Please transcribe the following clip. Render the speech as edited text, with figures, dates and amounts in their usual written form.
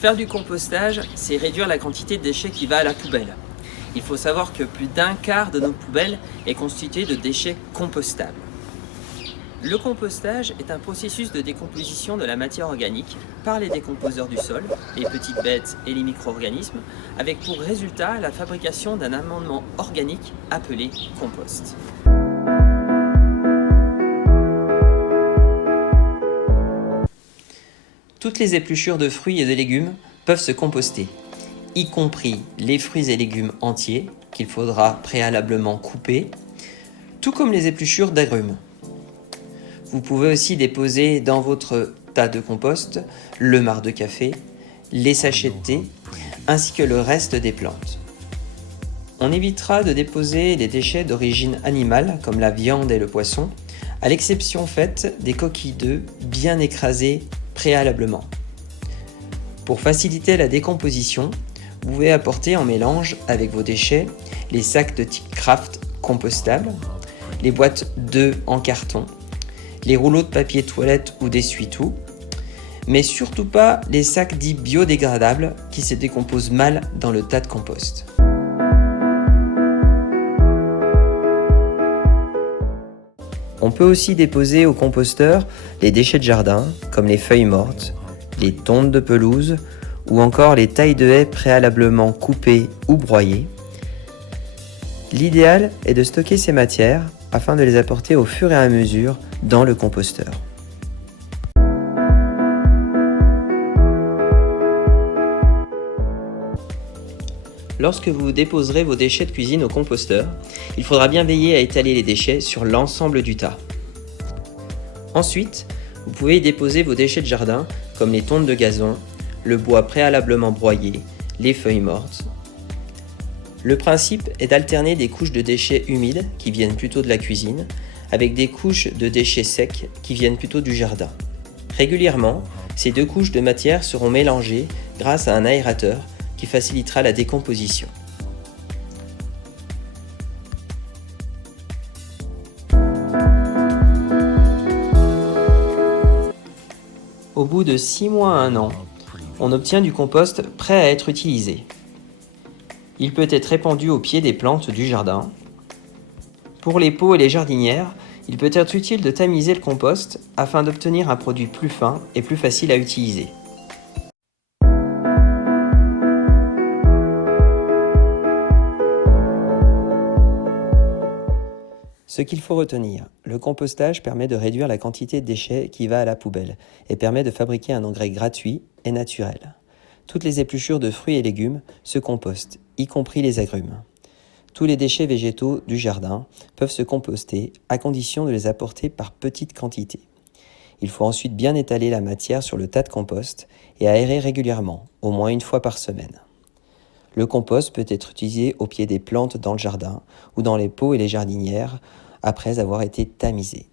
Faire du compostage, c'est réduire la quantité de déchets qui va à la poubelle. Il faut savoir que plus d'un quart de nos poubelles est constitué de déchets compostables. Le compostage est un processus de décomposition de la matière organique par les décomposeurs du sol, les petites bêtes et les micro-organismes, avec pour résultat la fabrication d'un amendement organique appelé compost. Toutes les épluchures de fruits et de légumes peuvent se composter, y compris les fruits et légumes entiers qu'il faudra préalablement couper, tout comme les épluchures d'agrumes. Vous pouvez aussi déposer dans votre tas de compost le marc de café, les sachets de thé, ainsi que le reste des plantes. On évitera de déposer des déchets d'origine animale, comme la viande et le poisson, à l'exception faite des coquilles d'œufs bien écrasées préalablement. Pour faciliter la décomposition, vous pouvez apporter en mélange avec vos déchets les sacs de type Kraft compostables, les boîtes d'œufs en carton, les rouleaux de papier toilette ou d'essuie-tout, mais surtout pas les sacs dits biodégradables qui se décomposent mal dans le tas de compost. On peut aussi déposer au composteur les déchets de jardin, comme les feuilles mortes, les tontes de pelouse ou encore les tailles de haies préalablement coupées ou broyées. L'idéal est de stocker ces matières afin de les apporter au fur et à mesure dans le composteur. Lorsque vous déposerez vos déchets de cuisine au composteur, il faudra bien veiller à étaler les déchets sur l'ensemble du tas. Ensuite, vous pouvez y déposer vos déchets de jardin comme les tontes de gazon, le bois préalablement broyé, les feuilles mortes. Le principe est d'alterner des couches de déchets humides qui viennent plutôt de la cuisine avec des couches de déchets secs qui viennent plutôt du jardin. Régulièrement, ces deux couches de matière seront mélangées grâce à un aérateur qui facilitera la décomposition. Au bout de 6 mois à 1 an, on obtient du compost prêt à être utilisé. Il peut être répandu au pied des plantes du jardin. Pour les pots et les jardinières, il peut être utile de tamiser le compost afin d'obtenir un produit plus fin et plus facile à utiliser. Ce qu'il faut retenir, le compostage permet de réduire la quantité de déchets qui va à la poubelle et permet de fabriquer un engrais gratuit et naturel. Toutes les épluchures de fruits et légumes se compostent, y compris les agrumes. Tous les déchets végétaux du jardin peuvent se composter à condition de les apporter par petites quantités. Il faut ensuite bien étaler la matière sur le tas de compost et aérer régulièrement, au moins 1 fois par semaine. Le compost peut être utilisé au pied des plantes dans le jardin ou dans les pots et les jardinières après avoir été tamisé.